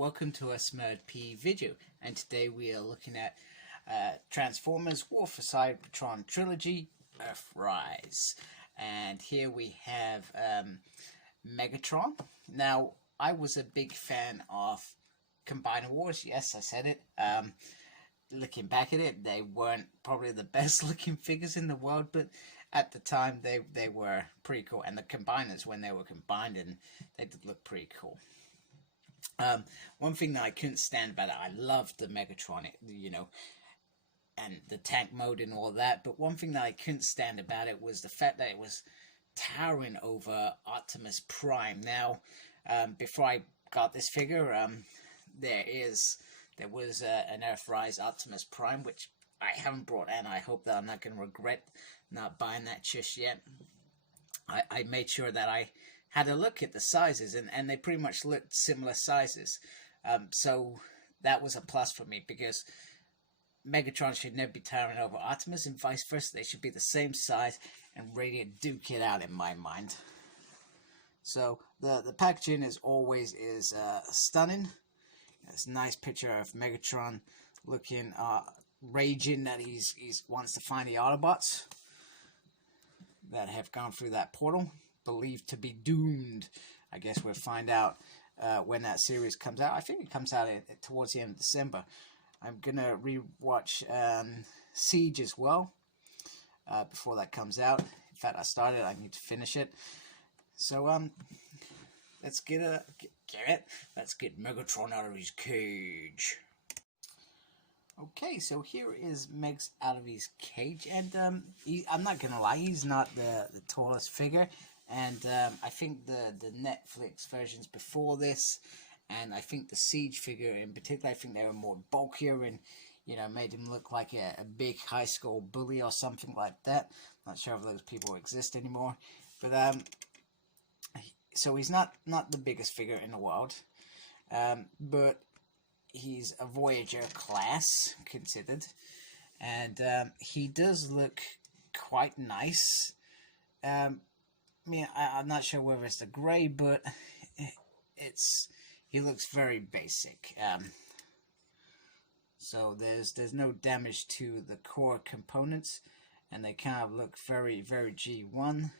welcome to a Smurd P video, and today we are looking at Transformers War for Cybertron Trilogy, Earthrise. And here we have Megatron. Now, I was a big fan of Combiner Wars, yes, I said it. Looking back at it, they weren't probably the best looking figures in the world, but at the time they were pretty cool. And the Combiners, when they were combined, and they did look pretty cool. One thing that I couldn't stand about it, I loved the Megatron, and the tank mode and all that, but one thing that I couldn't stand about it was the fact that it was towering over Optimus Prime. Now, before I got this figure, there was an Earthrise Optimus Prime, which I haven't brought, and I hope that I'm not going to regret not buying that just yet. I made sure that I had a look at the sizes, and they pretty much looked similar sizes. So that was a plus for me, because Megatron should never be towering over Optimus, and vice versa. They should be the same size and ready to duke it out, in my mind. So the packaging, as always, is stunning. It's a nice picture of Megatron looking raging that he wants to find the Autobots that have gone through that portal, believed to be doomed. I guess we'll find out when that series comes out. I think it comes out towards the end of December. I'm gonna rewatch Siege as well before that comes out. In fact, I started. I need to finish it. So let's let's get Megatron out of his cage. Okay, so here is Meg's out of his cage, and I'm not gonna lie, he's not the tallest figure, and I think the Netflix versions before this, and I think the Siege figure in particular, I think they were more bulkier and made him look like a big high school bully or something like that. Not sure if those people exist anymore, but so he's not the biggest figure in the world, but he's a Voyager class considered, and he does look quite nice. I'm not sure whether it's the grey, but he looks very basic. So there's no damage to the core components, and they kind of look very, very G1.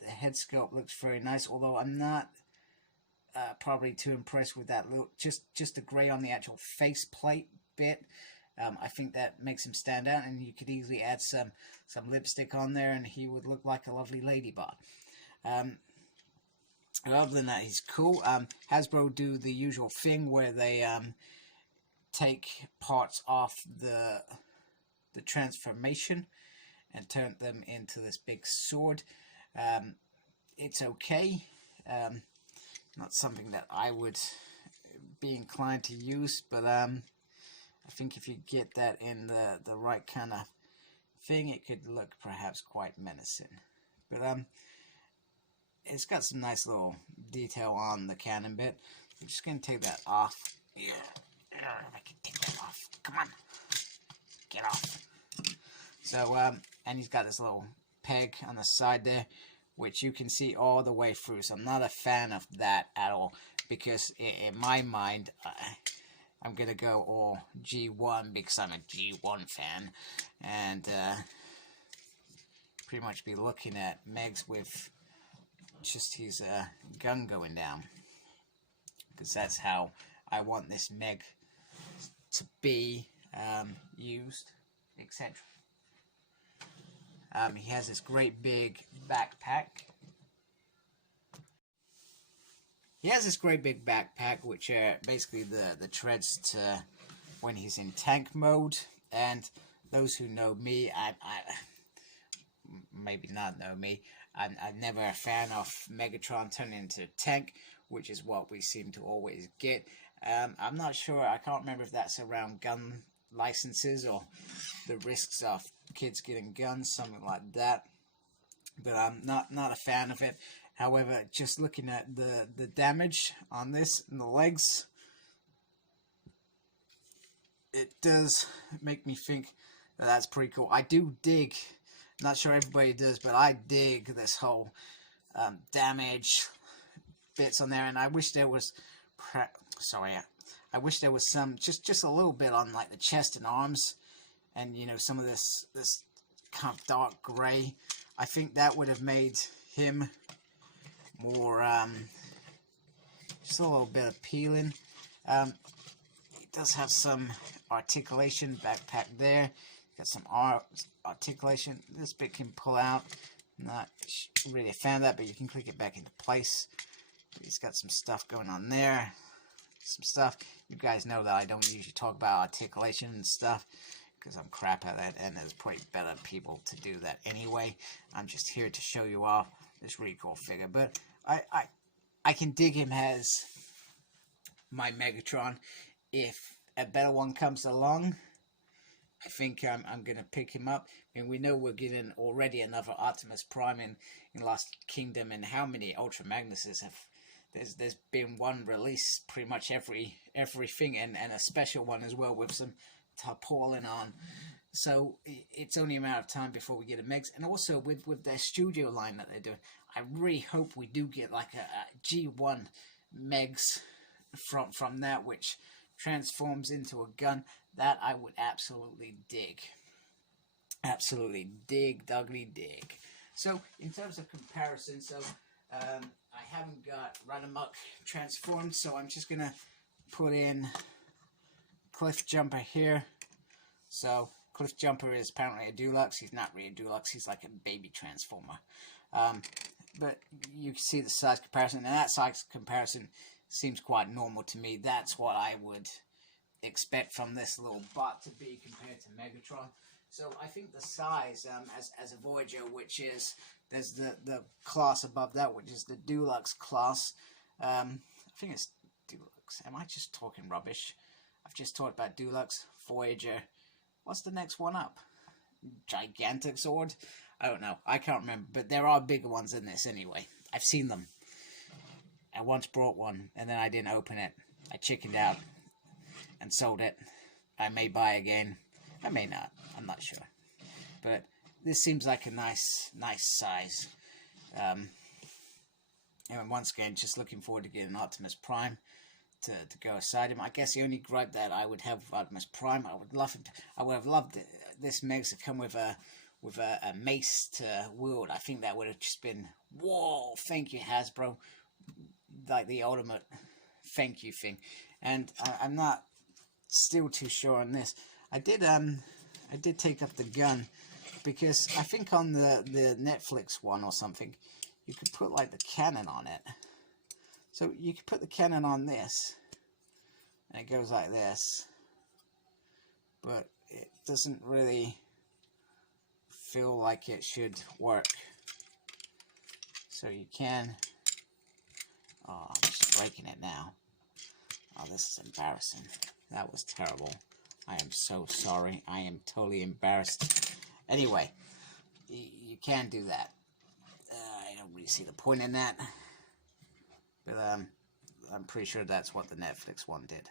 The head sculpt looks very nice, although I'm not probably too impressed with that look. Just the grey on the actual faceplate bit. I think that makes him stand out, and you could easily add some lipstick on there, and he would look like a lovely ladybot. Other than that, he's cool. Hasbro do the usual thing where they take parts off the transformation and turn them into this big sword. It's okay. Not something that I would be inclined to use, but I think if you get that in the right kind of thing, it could look perhaps quite menacing. But it's got some nice little detail on the cannon bit. I'm just gonna take that off. Yeah, I can take that off. Come on, get off. So and he's got this little peg on the side there, which you can see all the way through. So I'm not a fan of that at all, because in my mind, I'm going to go all G1 because I'm a G1 fan, and pretty much be looking at Megs with just his gun going down, because that's how I want this Meg to be used, etc. He has this great big backpack. Which basically the treads to when he's in tank mode. And those who know me, I maybe not know me, I'm never a fan of Megatron turning into a tank, which is what we seem to always get. I'm not sure, I can't remember if that's around gun licenses or the risks of kids getting guns, something like that, but I'm not a fan of it. However, just looking at the damage on this and the legs, it does make me think that that's pretty cool. I do dig, not sure everybody does, but I dig this whole damage bits on there, and I wish there was sorry, I wish there was some, just a little bit on like the chest and arms, and you know, some of this kind of dark gray. I think that would have made him more, just a little bit appealing. He does have some articulation, backpack there. Got some articulation. This bit can pull out. Not really a fan of that, but you can click it back into place. He's got some stuff going on there. Some stuff. You guys know that I don't usually talk about articulation and stuff because I'm crap at that, and there's probably better people to do that anyway. I'm just here to show you off this really cool figure, but I can dig him as my Megatron. If a better one comes along, I think I'm going to pick him up. I mean, we know we're getting already another Optimus Prime in Lost Kingdom, and how many Ultra Magnuses have... There's been one release pretty much everything, and a special one as well with some tarpaulin on. So it's only a matter of time before we get a Megs. And also with their studio line that they're doing, I really hope we do get like a G1 Megs from that, which transforms into a gun. That I would absolutely dig. Absolutely dig, dugly dig. So in terms of comparison, so I haven't got Run-Amok transformed, so I'm just gonna put in Cliff Jumper here. So Cliff Jumper is apparently a deluxe. He's not really a deluxe. He's like a baby transformer. But you can see the size comparison, and that size comparison seems quite normal to me. That's what I would expect from this little bot to be compared to Megatron. So I think the size, as a Voyager, which is, there's the class above that, which is the Deluxe class. I think it's Deluxe. Am I just talking rubbish? I've just talked about Deluxe, Voyager. What's the next one up? Gigantic Sword? I don't know. I can't remember. But there are bigger ones in this anyway. I've seen them. I once brought one, and then I didn't open it. I chickened out and sold it. I may buy again. I may not. I'm not sure. But this seems like a nice size. And once again, just looking forward to getting Optimus Prime to go aside him. I guess the only gripe that I would have with Optimus Prime, I would have loved this Megs to come with a mace to wield. I think that would have just been, whoa, thank you, Hasbro. Like the ultimate thank you thing. And I'm not still too sure on this. I did take up the gun because I think on the Netflix one or something, you could put like the cannon on it. So you could put the cannon on this, and it goes like this. But it doesn't really feel like it should work. So you can... Oh, I'm just breaking it now. Oh, this is embarrassing. That was terrible. I am so sorry. I am totally embarrassed. Anyway, you can do that. I don't really see the point in that. But I'm pretty sure that's what the Netflix one did.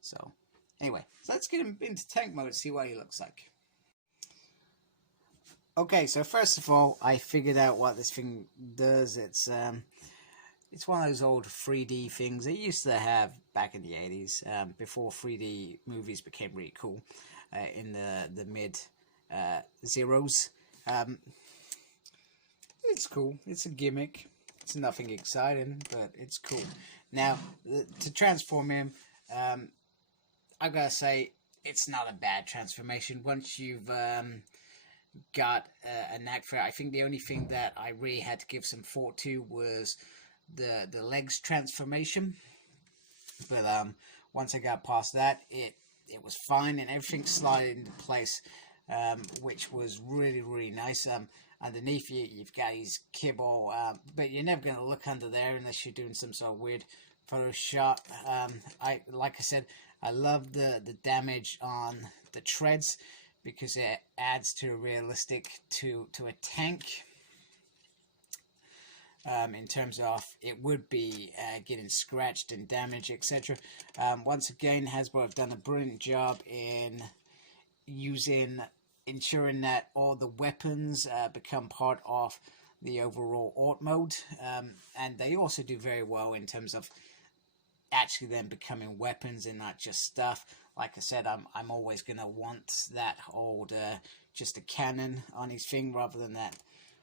So, anyway, so let's get him into tank mode and see what he looks like. Okay, so first of all, I figured out what this thing does. It's one of those old 3D things they used to have back in the 80s, before 3D movies became really cool, in the mid zeros. It's cool. It's a gimmick. It's nothing exciting, but it's cool. Now, to transform him, I gotta say, it's not a bad transformation. Once you've got a knack for it, I think the only thing that I really had to give some thought to was the legs transformation. But once I got past that, it was fine, and everything slid into place, which was really nice. Underneath you've got his kibble, but you're never going to look under there unless you're doing some sort of weird Photoshop. Like I said, I love the damage on the treads because it adds to a realistic to a tank. In terms of it would be getting scratched and damaged, etc. Once again, Hasbro have done a brilliant job in ensuring that all the weapons become part of the overall art mode, and they also do very well in terms of actually then becoming weapons and not just stuff. Like I said, I'm always gonna want that old just a cannon on his thing rather than that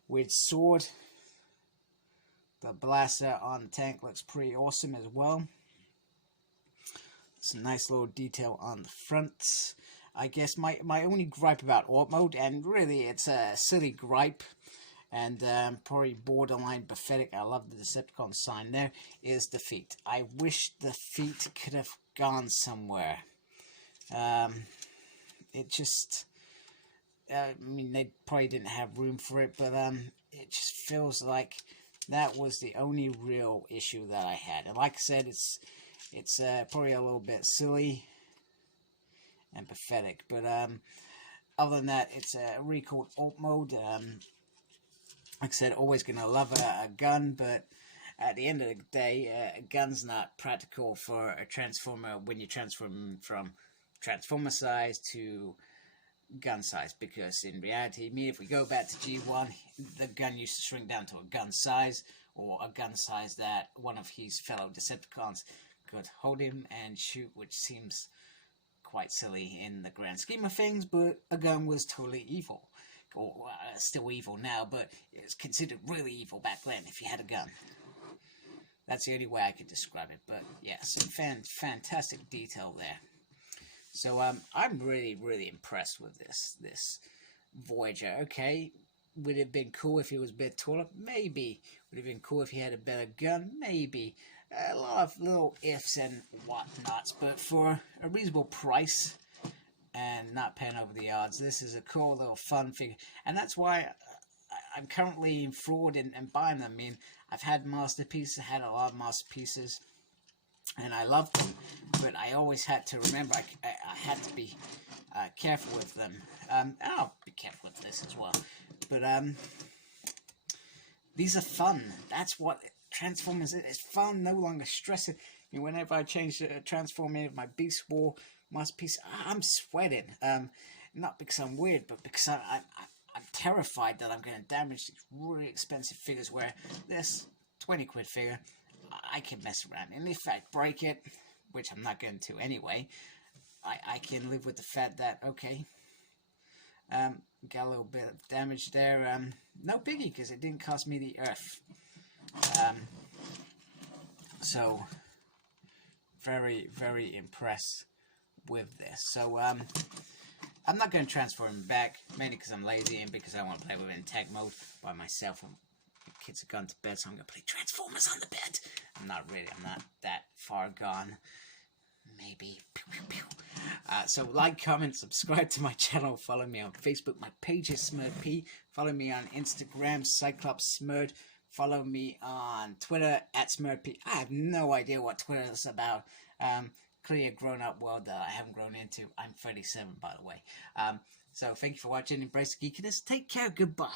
weird sword. The blaster on the tank looks pretty awesome as well. It's a nice little detail on the front. I guess my only gripe about Alt Mode, and really it's a silly gripe, and probably borderline pathetic, I love the Decepticon sign there, is the feet. I wish the feet could have gone somewhere. It just, I mean, they probably didn't have room for it, but it just feels like that was the only real issue that I had. And like I said, it's probably a little bit silly and pathetic, but other than that, it's a really cool Alt Mode. Like I said, always gonna love a gun, but at the end of the day, a gun's not practical for a Transformer when you transform from Transformer size to gun size, because in reality, if we go back to G1, the gun used to shrink down to a gun size, or a gun size that one of his fellow Decepticons could hold him and shoot, which seems quite silly in the grand scheme of things, but a gun was totally evil. Or still evil now, but it's considered really evil back then if you had a gun. That's the only way I could describe it, but yeah, some fantastic detail there. So I'm really impressed with this Voyager. Okay, would it have been cool if he was a bit taller? Maybe. Would it have been cool if he had a better gun? Maybe. A lot of little ifs and whatnots, but for a reasonable price and not paying over the odds, this is a cool little fun figure, and that's why I'm currently enthralled in buying them. I mean, I've had Masterpieces, I had a lot of Masterpieces, and I loved them, but I always had to remember I had to be careful with them. And I'll be careful with this as well, but these are fun. That's what Transformers is. It's fun, no longer stressing. I mean, whenever I change the Transformer of my Beast War Masterpiece, I'm sweating. Not because I'm weird, but because I'm terrified that I'm going to damage these really expensive figures, where this 20 quid figure, I can mess around. And if I break it, which I'm not going to anyway, I can live with the fact that, okay, got a little bit of damage there. No biggie, because it didn't cost me the Earth. So, very impressed with this. So, I'm not going to transfer him back, mainly because I'm lazy and because I want to play with it in tag mode by myself. And the kids have gone to bed, so I'm going to play Transformers on the bed. I'm not that far gone. Maybe. So like, comment, subscribe to my channel, follow me on Facebook. My page is SmurtP. Follow me on Instagram, Cyclops Smurd. Follow me on Twitter @SmurtP. I have no idea what Twitter is about. Clearly a grown-up world that I haven't grown into. I'm 37, by the way. So thank you for watching. Embrace the geekiness. Take care. Goodbye.